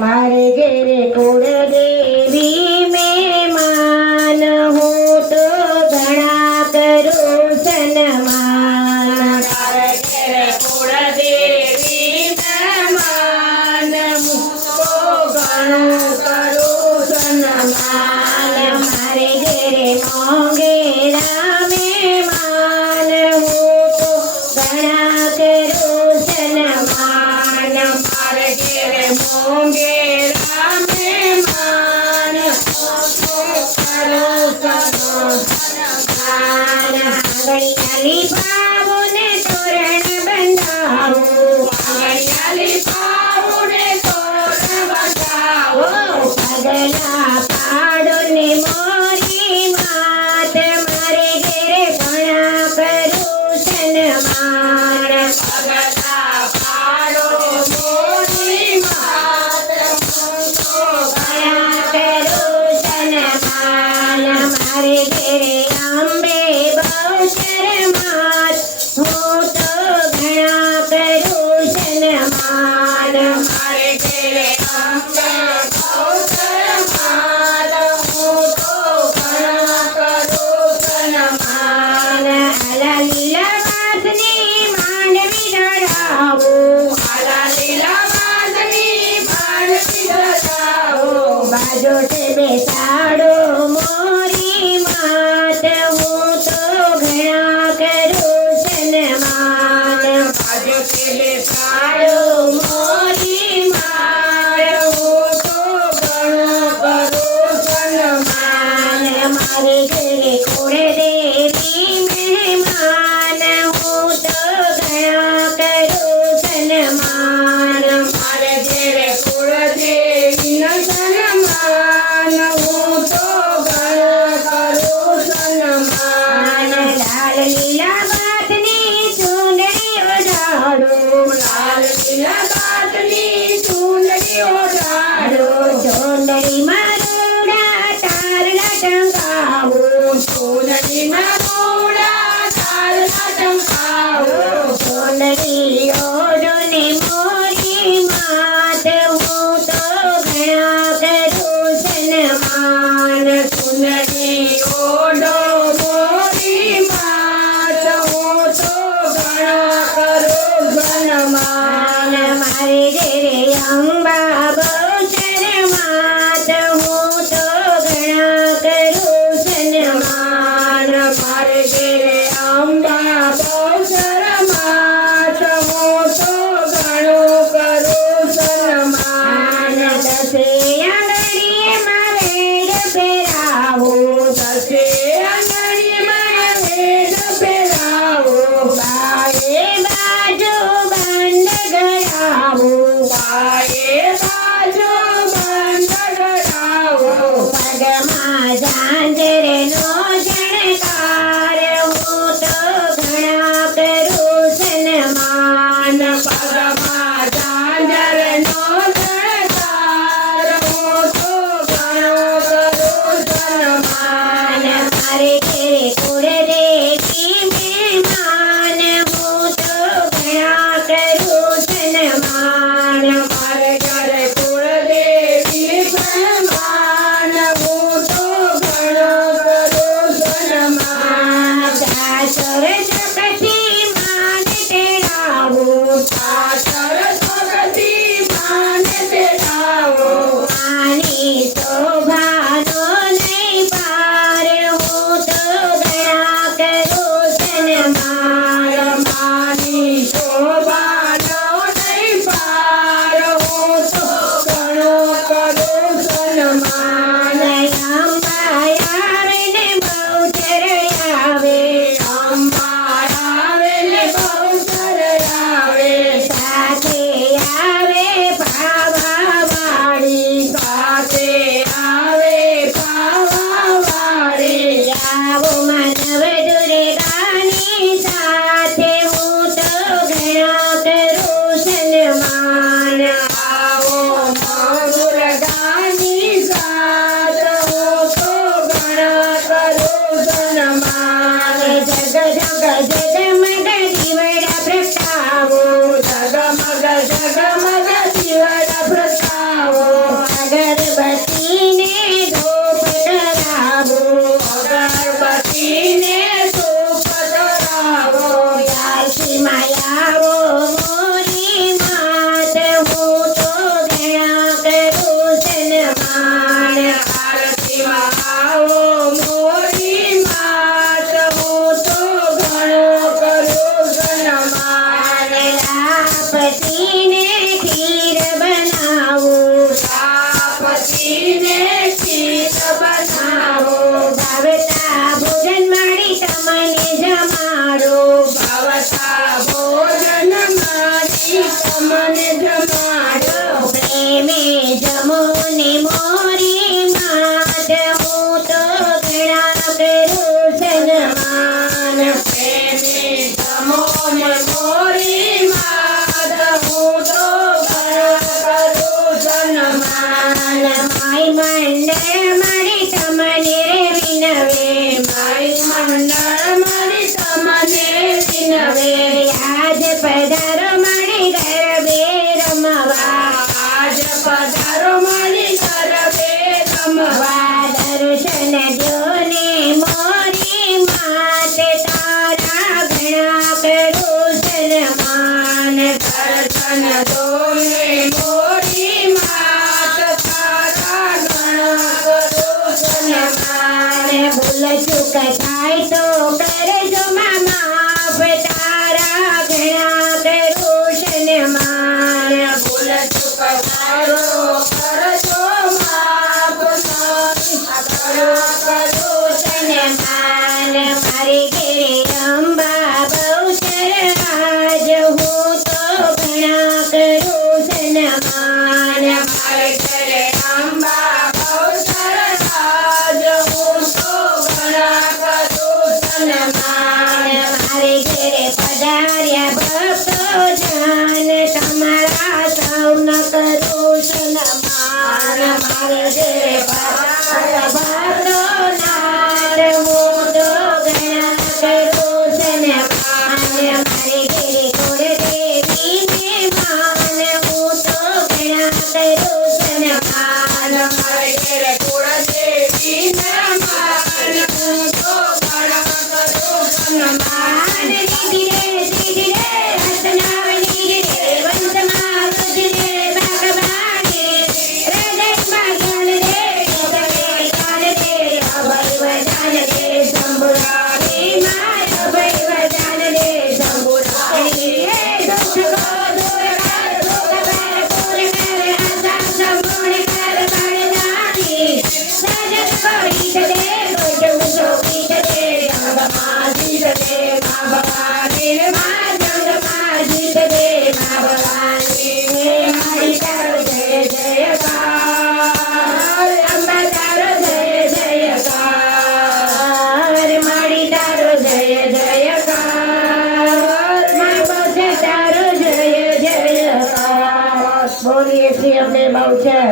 मारे घेरे कुल देवी मेहमान हो तो घना करो सन्मान। मारे घेरे कुल देवी मेहमान हो तो घना करो सन्मान। मारे घेरे मोंगेरा मेहमान हो तो घना करो सन्मान। मारे घेरे मोंगेरा मेहमान हो तो करो सन्मान। आंगणियाली बाबूने तोरण બંધાવો, આંગણિયાલી બાબૂને તોરણ બંધાવો। પગલા પાડો ને મોરી માત, મારે ઘેરે ઘણા કરું સન્માન। પગલા પાડો મોરી માત, હું તો ઘણા કરું સન્માન। મારે ઘેરે અંબે બહુ શરમાત, હું તો ઘણા કરું સન્માન। મારે ઘેરે અંબે બહુ શરમાત, હું તો ઘણા કરું સન્માન। આલા લીલા વાસની માંડવી ડળાવો, આલા લીલા વાસની માંડવી ડળાવો। બાજોટે બેસાડો મોરી માત, હું તો ઘણા કરું સન્માન। બાજોટે બેસાડો મોરી માત, હું તો ઘણા કરું સન્માન। મારે ઘરે કુળ દેવી મહેમાન, હું તો ઘણા કરું સન્માન। મારે ઘરે કુળ દેવીના સન્માન, હું તો ઘણા કરું સન્માન। લાલ લીલા બાતની ચૂંદડી ઓઢાડો, લાલ લીલા બાતની ચૂંદડી ઓઢાડો। ચૂંદડીમાં રૂડા તારલા ટંકાવો, ચૂંદડીમાં રૂડા તારલા ટંકાવો। ચૂંદડી ઓઢો ને મોરી માત, હું તો ઘણા કરું સન્માન। ચૂંદડી ઓઢો મોરી માત, હું તો ઘણા કરું સન્માન। મારે ઘેરે અંબા બહુ શરમાત, હું તો ઘણા કરું સન્માન। મારે ઘેરે અંબા બહુ શરમાત, પધારો મારી ગરબે રમવા આજ પધારો મારી ગરબે રમવા દર્શન દ્યોને મોરી માત તારા ઘણા કરું સન્માન દર્શન દોને મોરી માત તારા ઘણા કરું સન્માન ભૂલ ચૂક થાય તો કરજો માં માફ તારા ઘણા કરું સન્માન ભૂલ ચૂક કરો કરજો માફ કરું સન્માન મારી ઘેરે અંબા બહુચર આજ હું તો ઘણા કરું સન્માન મારે ઘરે અંબા બહુચર આજ હું તો ઘણા કરું સન્માન મારે ઘેરે પધાર્યા ભક્તો જાન તમારા સૌન કરું સન્માન મારે ઘેરે પધાર્યા ભક્તો નાર હું તો ઘણા કરું સન્માન મારે ઘેરે કુળ દેવી માન હું તો ઘણા કરું સન્માન મારે ઘરે કુળદેવી માન હું તો ઘણા કરું સન્માન દીદી રે હસનાવની રે વંશમાં તુજને ભગવાને હૃદયમાં જ્ઞાન રે કાન રે અભય વદાન રે શંભુરાણી માય અભય વદાન રે શંભુરાણી હે દુઃખ કો દૂર કર દુઃખ કર પૂર કર આશા સંપૂર્ણ કર બળદાની સજત કોઈ દે કોઈ જો પીઠ દે ગંગા જીત દે મા ભવાની મા ગંગા જીત દે મા ભવાની હે મારી તારો જય જયકાર અંબા તારો જય જયકાર મારી તારો જય જયકાર મા બહુચર તારો જય જયકાર બોલીએ શ્રી અંબે બહુચર